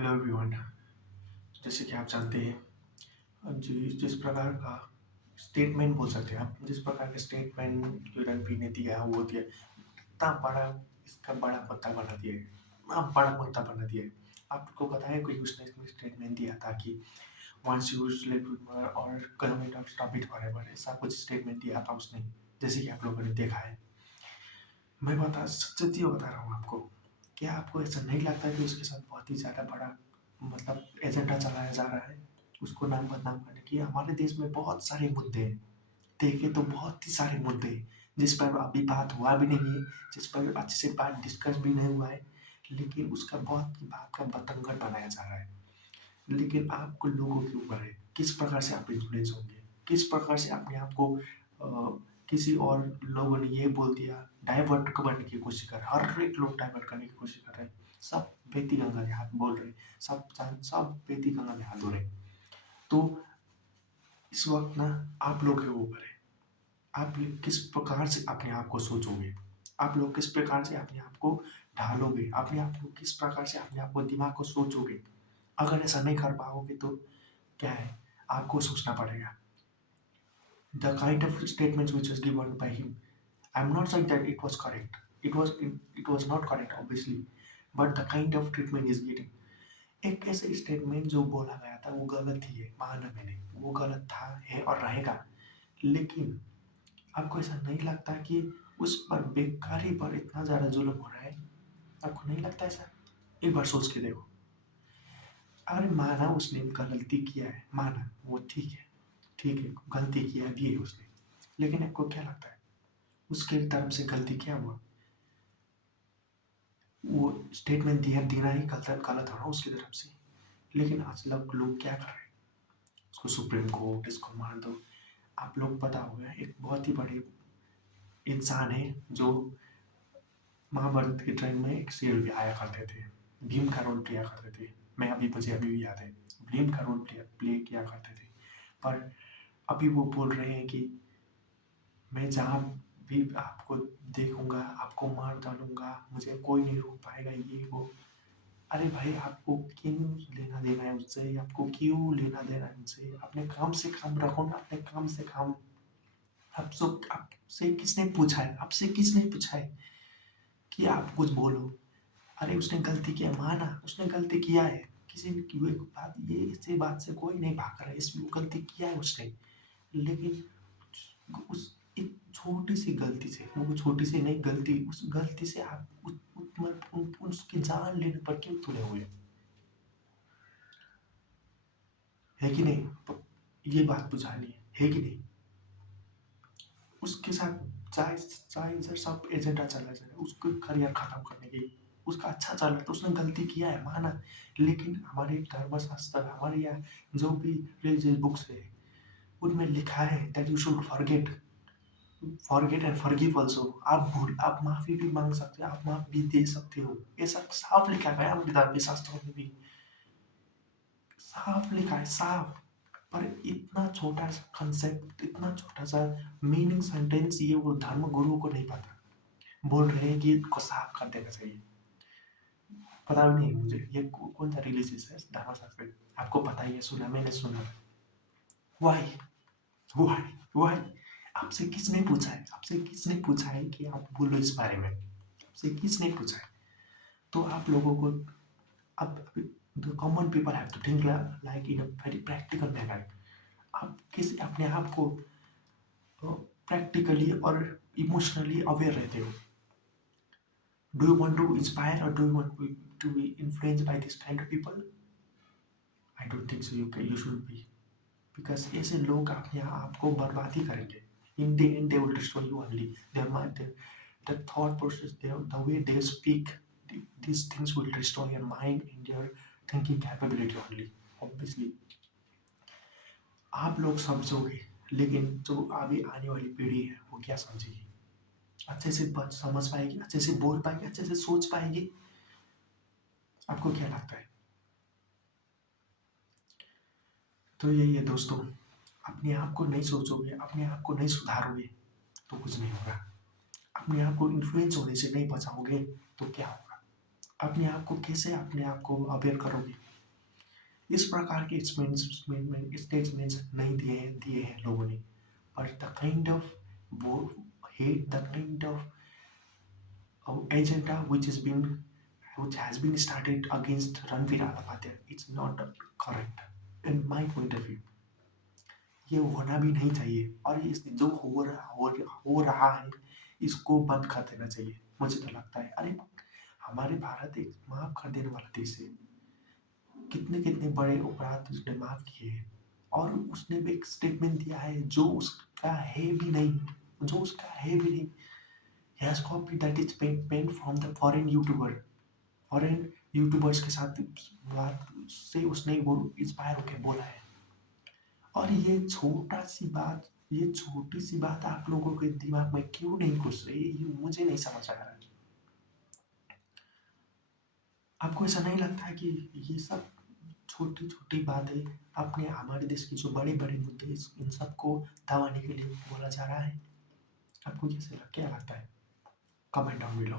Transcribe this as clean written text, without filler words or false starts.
Hello everyone. जैसे कि आप जानते हैं जिस प्रकार का स्टेटमेंट बोल सकते हैं आप, जिस प्रकार का स्टेटमेंट जो रणबीर ने दिया है वो दिया, इतना बड़ा, इसका बड़ा मुद्दा बना दिया है, इतना बड़ा मुद्दा बना दिया है। आपको पता है कोई उसने स्टेटमेंट दिया था कि वंस यू स्लीप और कमिट और स्टॉप इट फॉरएवर, ऐसा कुछ स्टेटमेंट दिया था उसने, जैसे कि आप लोगों ने देखा है। मैं सच्ची बता रहा हूँ आपको। क्या आपको ऐसा नहीं लगता कि उसके साथ बहुत ही ज़्यादा बड़ा मतलब एजेंडा चलाया जा रहा है उसको नाम बदनाम करने की? हमारे देश में बहुत सारे मुद्दे हैं, देखे तो बहुत ही सारे मुद्दे हैं जिस पर अभी बात हुआ भी नहीं है, जिस पर अच्छे से बात डिस्कस भी नहीं हुआ है, लेकिन उसका बहुत बात का बतंगड़ बनाया जा रहा है। लेकिन आपको लोगों के ऊपर है किस प्रकार से आप इन्फ्लुएंस होंगे, किस प्रकार से अपने आप को किसी और लोगों ने ये बोल दिया, डाइवर्ट करने की कोशिश कर, हर एक लोग डाइवर्ट करने की कोशिश कर रहे हैं। सब बेती गंगा में हाथ बोल रहे, सब बेती गंगा में हाथ धो रहे। तो इस वक्त ना आप लोग के ऊपर है, आप किस प्रकार से अपने आप को सोचोगे, आप लोग किस प्रकार से अपने आप को ढालोगे, अपने आप को किस प्रकार से अपने आप को दिमाग को सोचोगे। अगर ऐसा नहीं कर पाओगे तो क्या है, आपको सोचना पड़ेगा। The kind of statements which was given by him, I'm not saying that it was correct. It was not correct obviously, but the kind of treatment is getting. एक ऐसे स्टेटमेंट जो बोला गया था वो गलत ही है, माना मैंने, वो गलत था, है और रहेगा। लेकिन आपको ऐसा नहीं लगता कि उस पर बेकारी पर इतना ज्यादा जुल्म हो रहा है? आपको नहीं लगता ऐसा? एक बार सोच के देखो। अरे माना उसने गलती किया है, माना वो ठीक है, ठीक है, गलती किया भी है उसने, लेकिन आपको क्या लगता है उसके तरफ से गलती क्या हुआ? वो स्टेटमेंट दिया देना ही गलत गलत हो ना उसकी तरफ से। लेकिन आज लोग क्या कर रहे हैं, उसको सुप्रीम कोर्ट, इसको मार दो। आप लोग पता होगा एक बहुत ही बड़े इंसान है जो महाभारत के टाइम में एक सीरियल भी आया करते थे, भीम का रोल प्ले करते थे। मुझे अभी भी याद है, भीम का रोल प्ले किया करते थे। पर अभी वो बोल रहे हैं कि मैं जहाँ भी आपको देखूंगा आपको मार डालूंगा, मुझे कोई नहीं रोक पाएगा, ये वो। अरे भाई, आपको क्यों लेना देना है उससे, आपको क्यों लेना देना है उनसे? अपने काम से काम रखो ना, अपने काम से काम। आपसे किसने पूछा है, आपसे किसने पूछा है कि आप कुछ बोलो? अरे उसने गलती किया, माना उसने गलती किया है, किसी ने की हुई बात, ये इसी बात से कोई नहीं भाग रहा है, इसमें गलती किया है उसने। लेकिन उस एक छोटी सी गलती से, वो छोटी सी नहीं गलती, उस गलती से आप उसकी जान लेने पर क्यों तुले हुए? है कि नहीं? ये बात बुझानी है कि नहीं? उसके साथ चाहे चाहे इधर सब एजेंडा चला जाए, उसको करियर खत्म करने की, उसका अच्छा चल रहा है तो उसने गलती किया है, माना। लेकिन हमारे धर्मशास्त्र, हमारे यहाँ जो भी रिलीजियस बुक्स है उनमें लिखा है that you should forget and forgive also. आप माफी भी मांग सकते हो, आप माफ भी दे सकते हो, ऐसा साफ लिखा गया है हमारे धर्म शास्त्रों में भी, साफ लिखा है, साफ। पर इतना छोटा सा कंसेप्ट, इतना छोटा सा मीनिंग सेंटेंस ये वो धर्म गुरु को नहीं पता, बोल रहे हैं कि इसको साफ कर देना चाहिए। पता भी नहीं मुझे ये कौन सा रिलीजियस है धर्मशास्त्र, आपको पता ही है, सुना, मैंने सुना। Why why why? आपसे किसने पूछा है, आपसे किसने पूछा है कि आप बोलो इस बारे में? आपसे किसने पूछा है? तो आप लोगों को अब the common people have to think like in a very practical manner. आप किस अपने आप को प्रैक्टिकली और इमोशनली अवेयर रहते हो? Do you want to inspire और do you want to be influenced by this kind of people? I don't think so you should be, because ऐसे लोग अपने आप को बर्बाद ही करेंगे। In the end they will destroy you only. Their mind, the thought process, the way they speak, these things will destroy your mind and your thinking capability only, obviously। आप लोग समझोगे, लेकिन जो अभी आने वाली पीढ़ी है वो क्या समझेगी? अच्छे से समझ पाएगी, अच्छे से बोल पाएगी, अच्छे से सोच पाएगी? आपको क्या लगता है? तो यही है दोस्तों, अपने आप को नहीं सोचोगे, अपने आप को नहीं सुधारोगे तो कुछ नहीं होगा। अपने आप को इन्फ्लुएंस होने से नहीं बचाओगे तो क्या होगा? अपने आप को कैसे अपने आप को अवेयर करोगे? इस प्रकार के स्टेटमेंट्स नहीं दिए हैं लोगों ने, बट द काइंड ऑफ वो hate, the kind of agenda which has been started against Ranveer Alapadhyay, it's not correct in my point of view. ये होना भी नहीं चाहिए, और ये जो हो रहा है इसको बंद कर देना चाहिए। मुझे तो लगता है, अरे हमारे भारत एक माफ कर देने वाला देश है। कितने कितने बड़े अपराध उसने माफ किए हैं, और उसने भी एक स्टेटमेंट दिया है जो उसका है भी नहीं, जो उसका है भी नहीं। He has copied that is penned from the foreign YouTubers के साथ बात से उसने वो इंस्पायर होकर बोला है। और ये छोटी सी बात आप लोगों के दिमाग में क्यों नहीं घुस रही, ये मुझे नहीं समझ आ रहा है। आपको ऐसा नहीं लगता है कि ये सब छोटी छोटी बातें अपने हमारे देश के जो बड़े बड़े मुद्दे इन सबको दबाने के लिए बोला जा रहा है? आपको क्या लगता है? Comment down below.